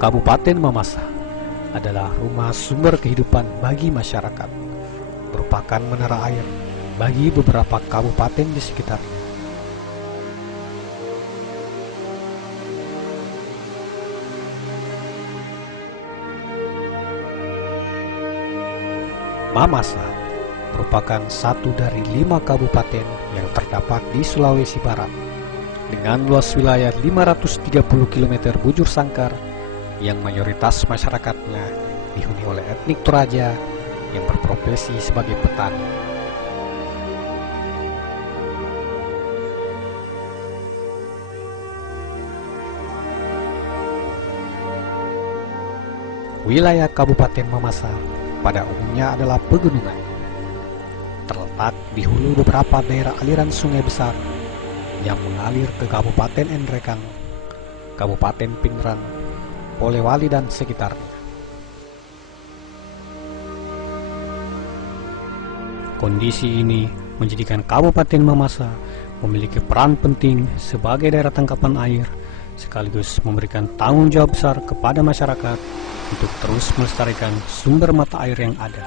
Kabupaten Mamasa adalah rumah sumber kehidupan bagi masyarakat, merupakan menara air bagi beberapa kabupaten di sekitarnya. Mamasa merupakan satu dari 5 kabupaten yang terdapat di Sulawesi Barat dengan luas wilayah 530 km bujur sangkar yang mayoritas masyarakatnya dihuni oleh etnik Toraja yang berprofesi sebagai petani. Wilayah Kabupaten Mamasa pada umumnya adalah pegunungan. Terletak di hulu beberapa daerah aliran sungai besar yang mengalir ke Kabupaten Nrekang, Kabupaten Pindrang, Polewali dan sekitarnya. Kondisi ini menjadikan Kabupaten Mamasa memiliki peran penting sebagai daerah tangkapan air, sekaligus memberikan tanggung jawab besar kepada masyarakat untuk terus melestarikan sumber mata air yang ada.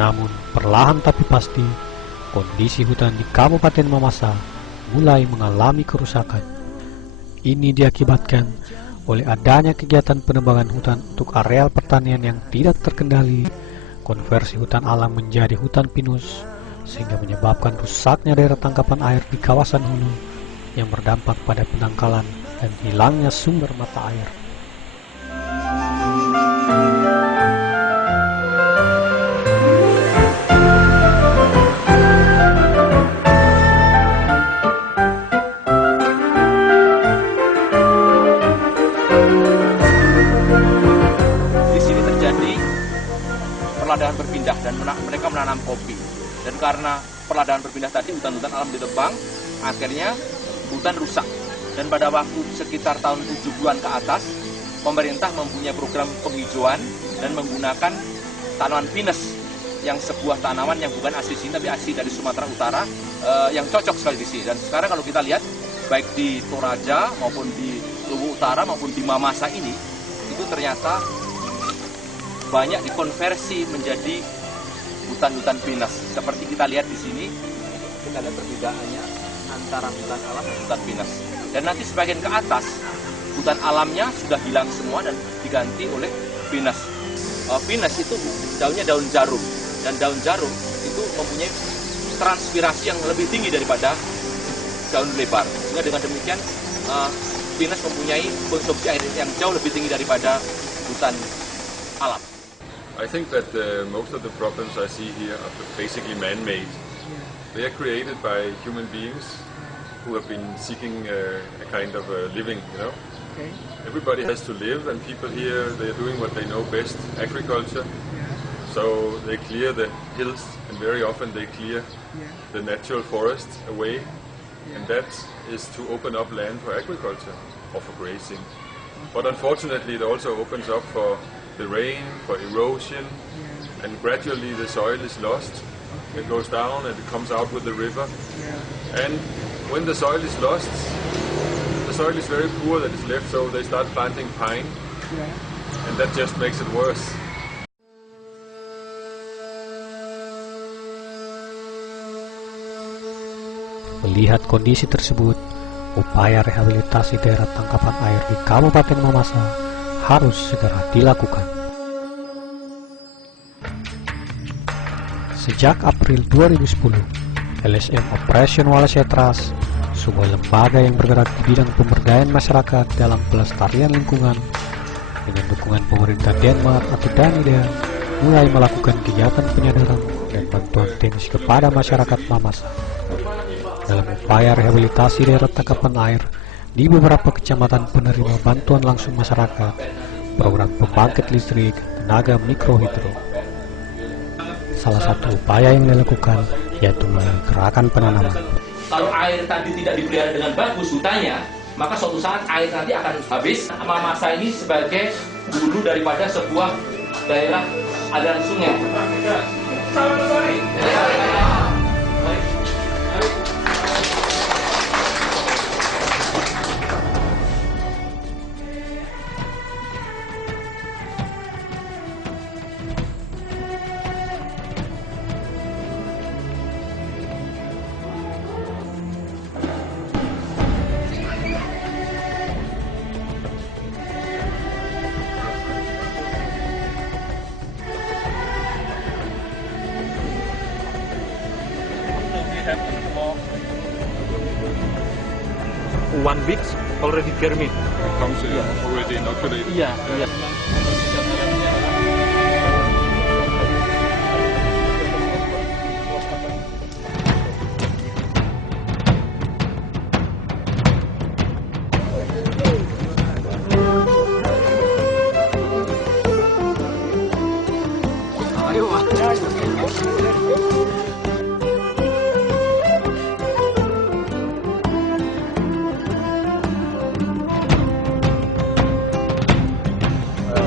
Namun, perlahan tapi pasti, kondisi hutan di Kabupaten Mamasa mulai mengalami kerusakan. Ini diakibatkan oleh adanya kegiatan penebangan hutan untuk areal pertanian yang tidak terkendali, konversi hutan alam menjadi hutan pinus, sehingga menyebabkan rusaknya daerah tangkapan air di kawasan hulu yang berdampak pada penangkalan dan hilangnya sumber mata air. Perladahan berpindah dan mereka menanam kopi, dan karena perladahan berpindah tadi hutan-hutan alam ditebang, akhirnya hutan rusak. Dan pada waktu sekitar tahun 70-an ke atas, pemerintah mempunyai program penghijauan dan menggunakan tanaman pinus, yang sebuah tanaman yang bukan asli sini tapi asli dari Sumatera Utara, yang cocok sekali di sini. Dan sekarang kalau kita lihat baik di Toraja maupun di Luwu Utara maupun di Mamasa ini, itu ternyata banyak dikonversi menjadi hutan-hutan pinus. Seperti kita lihat di sini, kita lihat perbedaannya antara hutan alam dan hutan pinus. Dan nanti sebagian ke atas, hutan alamnya sudah hilang semua dan diganti oleh pinus. Pinus itu daunnya daun jarum, dan daun jarum itu mempunyai transpirasi yang lebih tinggi daripada daun lebar. Sehingga dengan demikian, pinus mempunyai konsumsi air yang jauh lebih tinggi daripada hutan alam. I think that most of the problems I see here are basically man-made. They are created by human beings who have been seeking a kind of a living, you know. Okay. Everybody has to live, and people here, they're doing what they know best, agriculture. So they clear the hills, and very often they clear the natural forest away, and that is to open up land for agriculture or for grazing. But unfortunately, it also opens up for the rain, for erosion, and gradually the soil is lost. It goes down and it comes out with the river. And when the soil is lost, the soil is very poor that is left, so they start planting pine, and that just makes it worse. Melihat kondisi tersebut, upaya rehabilitasi daerah tangkapan air di Kabupaten Mamasa harus segera dilakukan. Sejak April 2010, LSM Operation Wallace Trust, sebuah lembaga yang bergerak di bidang pemberdayaan masyarakat dalam pelestarian lingkungan, dengan dukungan pemerintah Denmark atau Danida, mulai melakukan kegiatan penyadaran dan bantuan teknis kepada masyarakat Mamasa dalam upaya rehabilitasi daerah tangkapan air di beberapa kecamatan penerima bantuan langsung masyarakat, program pembangkit listrik tenaga mikrohidro. Salah satu upaya yang dilakukan yaitu melalui gerakan penanaman. Kalau air tadi tidak dipelihara dengan bagus hutannya, maka suatu saat air nanti akan habis. Mamasa ini sebagai hulu daripada sebuah daerah aliran sungai. One week already germinate. It comes already inoculated. Yeah.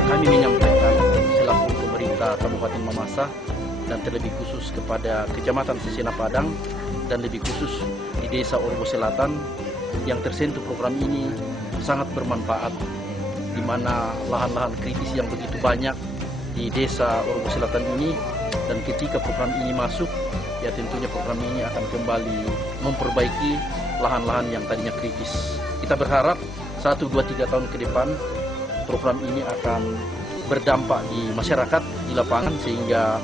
Kami menyampaikan selaku pemerintah Kabupaten Mamasa dan terlebih khusus kepada Kecamatan Sesena Padang dan lebih khusus di Desa Orbo Selatan yang tersentuh program ini sangat bermanfaat, di mana lahan-lahan kritis yang begitu banyak di Desa Orbo Selatan ini, dan ketika program ini masuk, ya tentunya program ini akan kembali memperbaiki lahan-lahan yang tadinya kritis. Kita berharap 1, 2, 3 tahun ke depan program ini akan berdampak di masyarakat di lapangan sehingga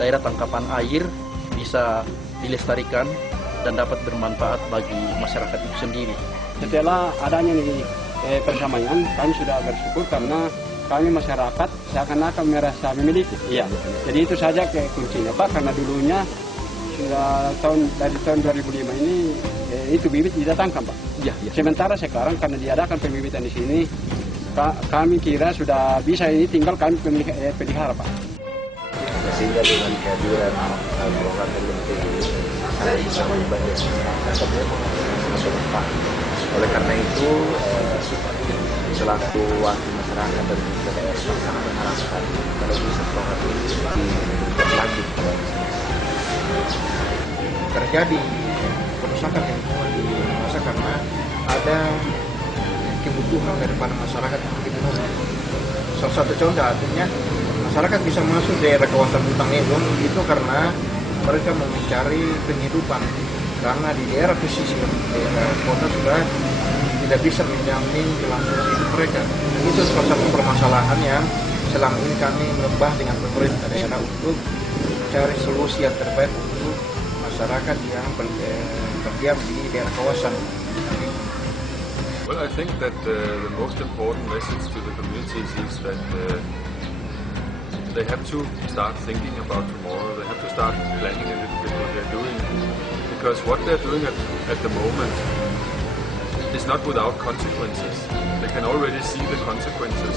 daerah tangkapan air bisa dilestarikan dan dapat bermanfaat bagi masyarakat itu sendiri. Setelah adanya nih perdamaian, kami sudah bersyukur karena kami masyarakat seakan-akan merasa memiliki. Iya. Jadi itu saja kuncinya, Pak, karena dulunya sudah dari tahun 2005 ini itu bibit didatangkan, Pak. Iya. Sementara sekarang karena diadakan pembibitan di sini, kami kira sudah bisa, ini tinggal kami pelihara, Pak. Sehingga dengan kehadiran program LMT ini akan bisa membantu masyarakat. Oleh karena itu, selaku wakil masyarakat dan juga daerah sangat mengharapkan kalau bisa program ini berlanjut. Terjadi kerusakan lingkungan di masa karena ada kebutuhan daripada masyarakat yang begitu enorm. Salah satu contoh artinya masyarakat bisa masuk daerah kawasan hutan lindung itu karena mereka mau mencari penghidupan, karena di daerah pesisir daerah kota sudah tidak bisa menjamin kelangsungan hidup mereka. Dan itu salah satu permasalahan yang selama ini kami melembah dengan pemerintah daerah untuk cari solusi yang terbaik untuk masyarakat yang berdiam di daerah kawasan. Well, I think that the most important message to the communities is that they have to start thinking about tomorrow. They have to start planning a little bit what they're doing, because what they're doing at the moment is not without consequences. They can already see the consequences,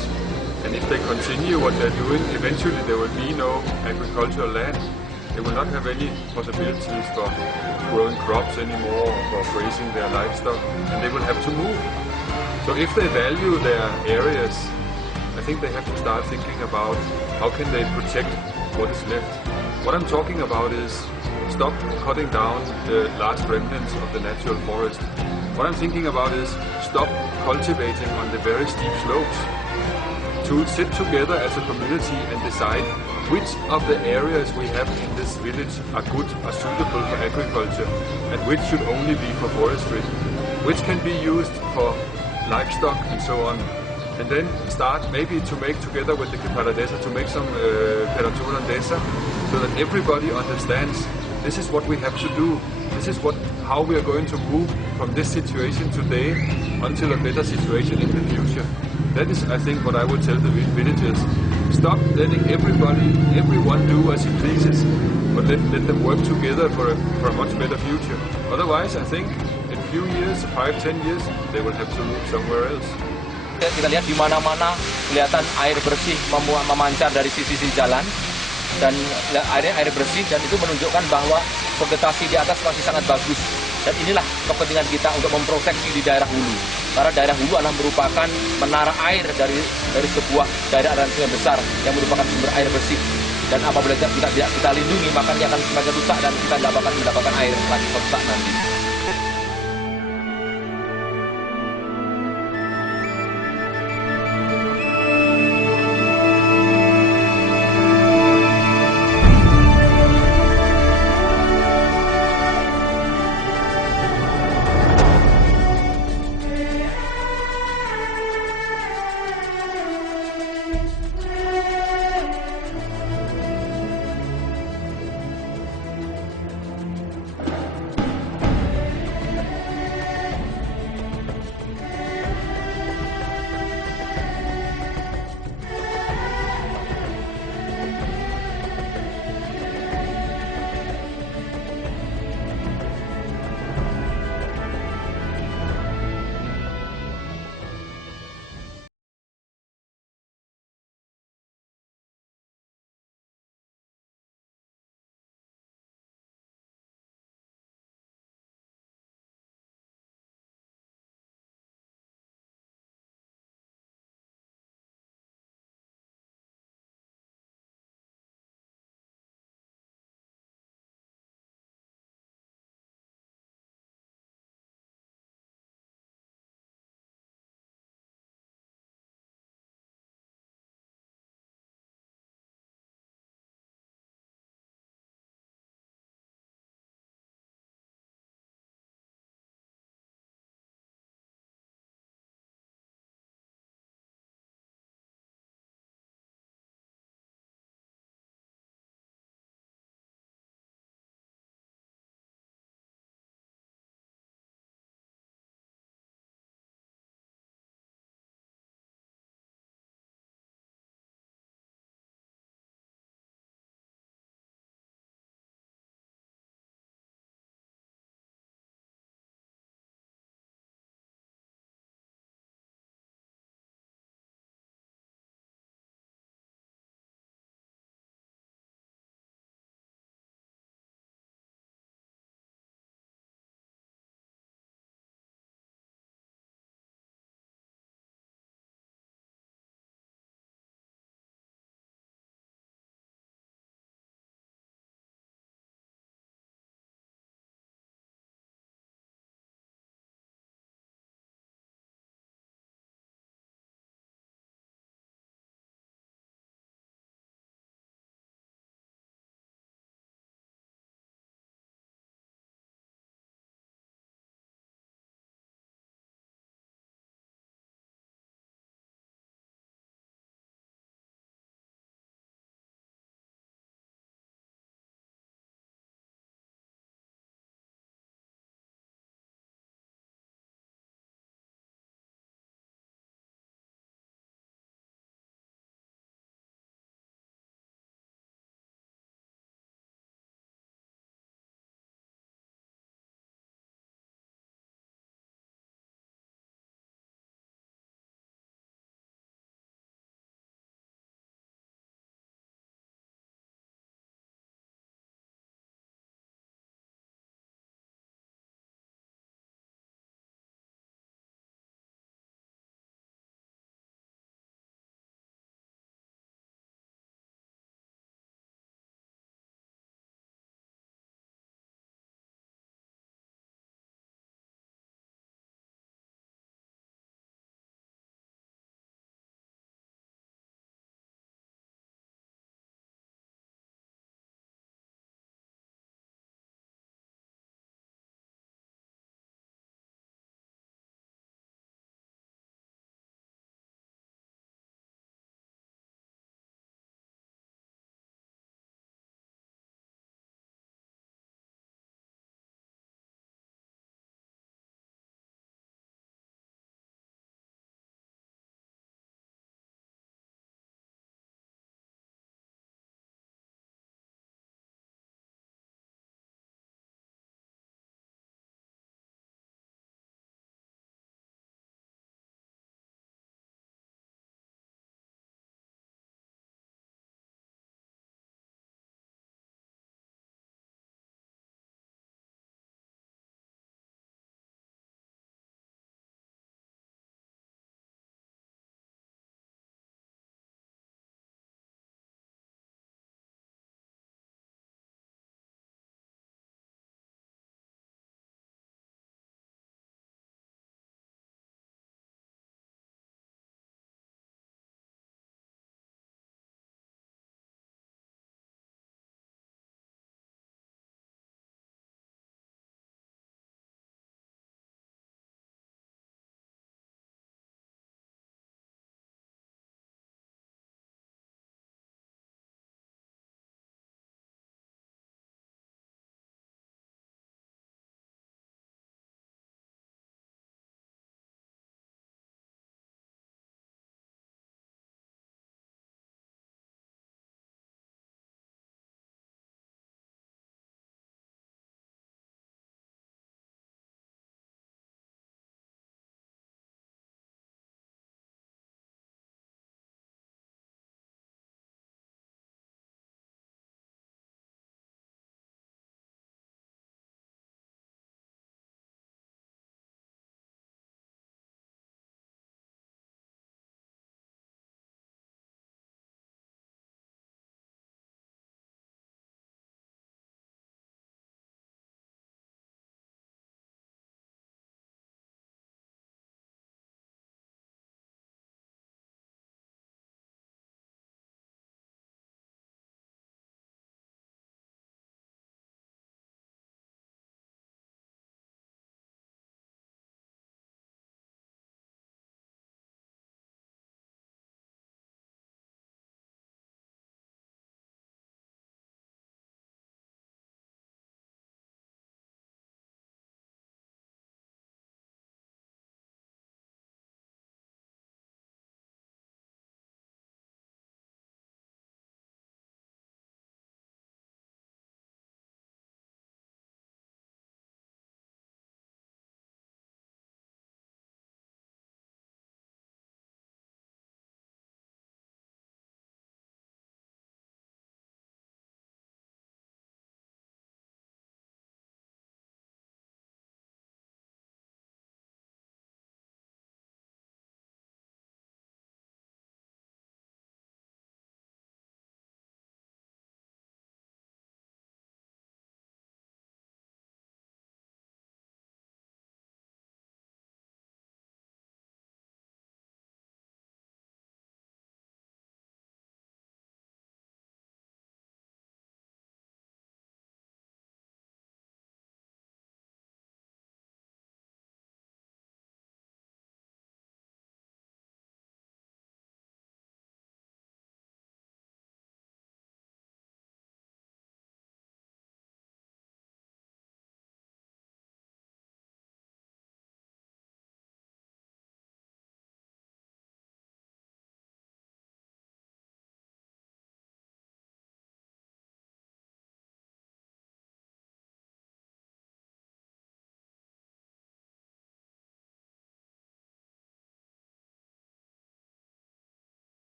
and if they continue what they're doing, eventually there will be no agricultural land. They will not have any possibilities for growing crops anymore or for grazing their livestock, and they will have to move. So if they value their areas, I think they have to start thinking about how can they protect what is left. What I'm talking about is stop cutting down the last remnants of the natural forest. What I'm thinking about is stop cultivating on the very steep slopes. To sit together as a community and decide which of the areas we have in this village are good, are suitable for agriculture, and which should only be for forestry, which can be used for livestock and so on. And then start maybe to make together with the Paradesa to make some Peraturan Desa, so that everybody understands this is what we have to do. This is how we are going to move from this situation today until a better situation in the future. That is, I think, what I would tell the villagers. Stop letting everyone do as he pleases, but let them work together for a much better future. Otherwise, I think in few years, 5-10 years, they will have to move somewhere else. Kita lihat di mana-mana kelihatan air bersih memancar dari sisi jalan, dan air bersih, dan itu menunjukkan bahwa vegetasi di atas masih sangat bagus. Dan inilah kepentingan kita untuk memproteksi di daerah hulu. Karena daerah hulu adalah merupakan menara air dari sebuah daerah aliran sungai besar yang merupakan sumber air bersih. Dan apabila kita tidak kita lindungi, maka dia akan semakin rusak dan kita tidak akan mendapatkan air lagi rusak nanti.